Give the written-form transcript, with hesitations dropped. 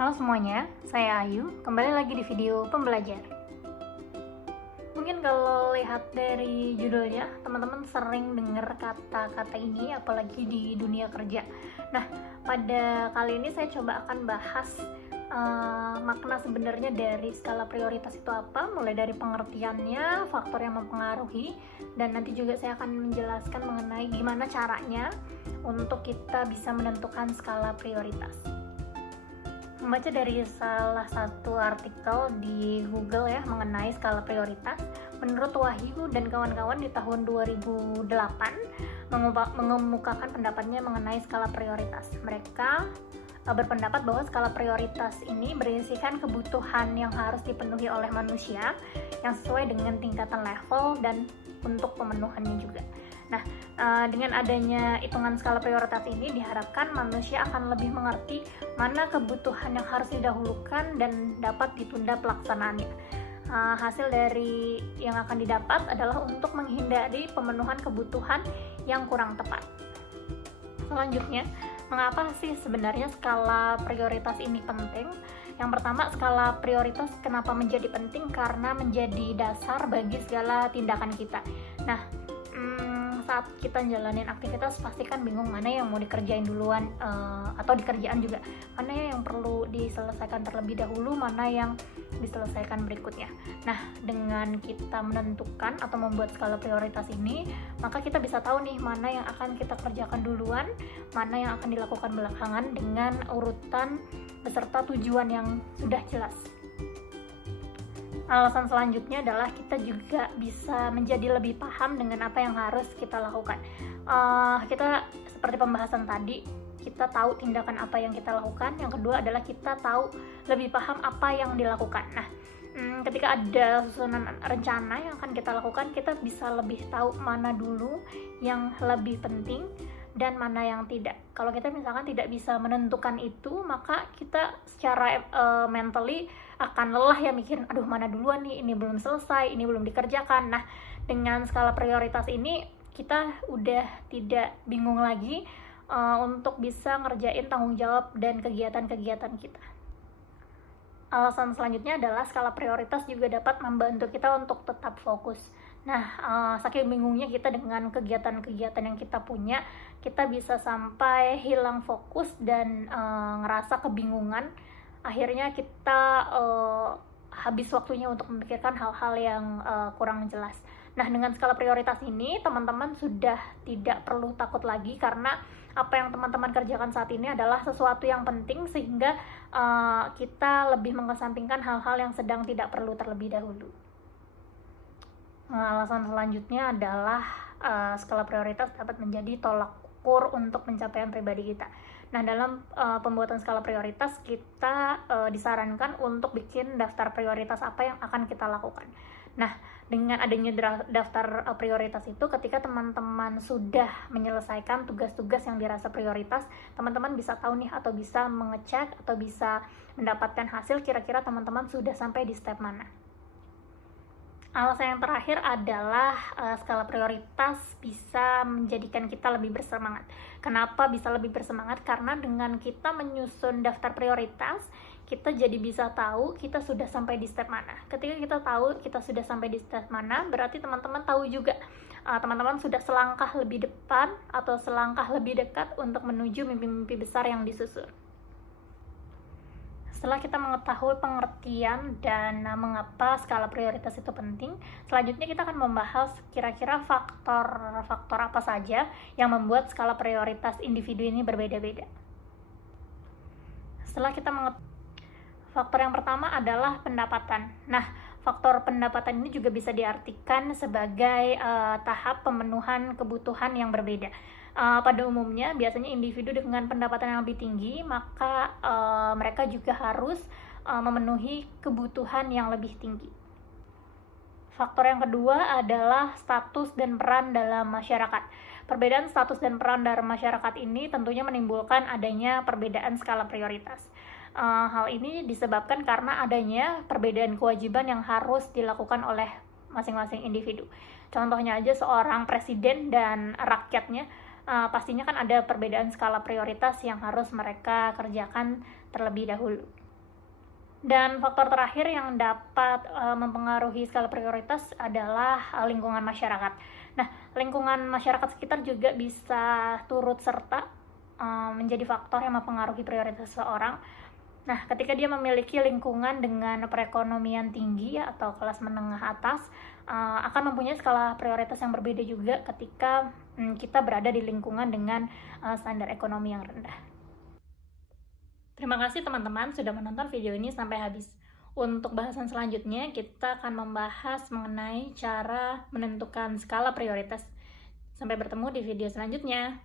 Halo semuanya, saya Ayu, kembali lagi di video pembelajar. Mungkin kalau lihat dari judulnya, teman-teman sering dengar kata-kata ini, apalagi di dunia kerja. Nah, pada kali ini saya coba akan bahas makna sebenarnya dari skala prioritas itu apa, mulai dari pengertiannya, faktor yang mempengaruhi, dan nanti juga saya akan menjelaskan mengenai gimana caranya untuk kita bisa menentukan skala prioritas. Membaca dari salah satu artikel di Google ya mengenai skala prioritas, menurut Wahyu dan kawan-kawan di tahun 2008 mengemukakan pendapatnya mengenai skala prioritas. Mereka berpendapat bahwa skala prioritas ini berisikan kebutuhan yang harus dipenuhi oleh manusia yang sesuai dengan tingkatan level dan untuk pemenuhannya juga. Nah, dengan adanya hitungan skala prioritas ini diharapkan manusia akan lebih mengerti mana kebutuhan yang harus didahulukan dan dapat ditunda pelaksanaannya. Hasil dari yang akan didapat adalah untuk menghindari pemenuhan kebutuhan yang kurang tepat. Selanjutnya, mengapa sih sebenarnya skala prioritas ini penting? Yang pertama, skala prioritas kenapa menjadi penting? Karena menjadi dasar bagi segala tindakan kita. Nah, saat kita jalanin aktivitas pasti kan bingung mana yang mau dikerjain duluan atau di kerjaan juga mana yang perlu diselesaikan terlebih dahulu, mana yang diselesaikan berikutnya. Nah, dengan kita menentukan atau membuat skala prioritas ini, maka kita bisa tahu nih mana yang akan kita kerjakan duluan, mana yang akan dilakukan belakangan dengan urutan beserta tujuan yang sudah jelas. Alasan selanjutnya adalah kita juga bisa menjadi lebih paham dengan apa yang harus kita lakukan. Kita seperti pembahasan tadi, kita tahu tindakan apa yang kita lakukan. Yang kedua adalah kita tahu lebih paham apa yang dilakukan. Nah, ketika ada susunan rencana yang akan kita lakukan, kita bisa lebih tahu mana dulu yang lebih penting dan mana yang tidak. Kalau kita misalkan tidak bisa menentukan itu, maka kita secara mentally akan lelah ya mikirin, aduh mana duluan nih, ini belum selesai, ini belum dikerjakan. Nah, dengan skala prioritas ini kita udah tidak bingung lagi untuk bisa ngerjain tanggung jawab dan kegiatan-kegiatan kita. Alasan selanjutnya adalah skala prioritas juga dapat membantu kita untuk tetap fokus. Nah, saking bingungnya kita dengan kegiatan-kegiatan yang kita punya, kita bisa sampai hilang fokus dan ngerasa kebingungan. Akhirnya kita habis waktunya untuk memikirkan hal-hal yang kurang jelas. Nah, dengan skala prioritas ini, teman-teman sudah tidak perlu takut lagi karena apa yang teman-teman kerjakan saat ini adalah sesuatu yang penting sehingga kita lebih mengesampingkan hal-hal yang sedang tidak perlu terlebih dahulu. Alasan selanjutnya adalah skala prioritas dapat menjadi tolak ukur untuk pencapaian pribadi kita. Nah, dalam pembuatan skala prioritas kita disarankan untuk bikin daftar prioritas apa yang akan kita lakukan. Nah, dengan adanya daftar prioritas itu, ketika teman-teman sudah menyelesaikan tugas-tugas yang dirasa prioritas, teman-teman bisa tahu nih atau bisa mengecek atau bisa mendapatkan hasil kira-kira teman-teman sudah sampai di step mana. Alasan yang terakhir adalah skala prioritas bisa menjadikan kita lebih bersemangat. Kenapa bisa lebih bersemangat? Karena dengan kita menyusun daftar prioritas, kita jadi bisa tahu kita sudah sampai di step mana. Ketika kita tahu kita sudah sampai di step mana, berarti teman-teman tahu juga teman-teman sudah selangkah lebih depan atau selangkah lebih dekat untuk menuju mimpi-mimpi besar yang disusun. Setelah kita mengetahui pengertian dan mengapa skala prioritas itu penting, selanjutnya kita akan membahas kira-kira faktor-faktor apa saja yang membuat skala prioritas individu ini berbeda-beda. Setelah kita faktor yang pertama adalah pendapatan. Nah, faktor pendapatan ini juga bisa diartikan sebagai tahap pemenuhan kebutuhan yang berbeda. Pada umumnya, biasanya individu dengan pendapatan yang lebih tinggi, maka mereka juga harus memenuhi kebutuhan yang lebih tinggi. Faktor yang kedua adalah status dan peran dalam masyarakat. Perbedaan status dan peran dalam masyarakat ini tentunya menimbulkan adanya perbedaan skala prioritas. Hal ini disebabkan karena adanya perbedaan kewajiban yang harus dilakukan oleh masing-masing individu. Contohnya aja seorang presiden dan rakyatnya, pastinya kan ada perbedaan skala prioritas yang harus mereka kerjakan terlebih dahulu. Dan faktor terakhir yang dapat mempengaruhi skala prioritas adalah lingkungan masyarakat. Nah, lingkungan masyarakat sekitar juga bisa turut serta menjadi faktor yang mempengaruhi prioritas seseorang. Nah, ketika dia memiliki lingkungan dengan perekonomian tinggi ya, atau kelas menengah atas, akan mempunyai skala prioritas yang berbeda juga ketika kita berada di lingkungan dengan standar ekonomi yang rendah. Terima kasih teman-teman sudah menonton video ini sampai habis. Untuk bahasan selanjutnya, kita akan membahas mengenai cara menentukan skala prioritas. Sampai bertemu di video selanjutnya.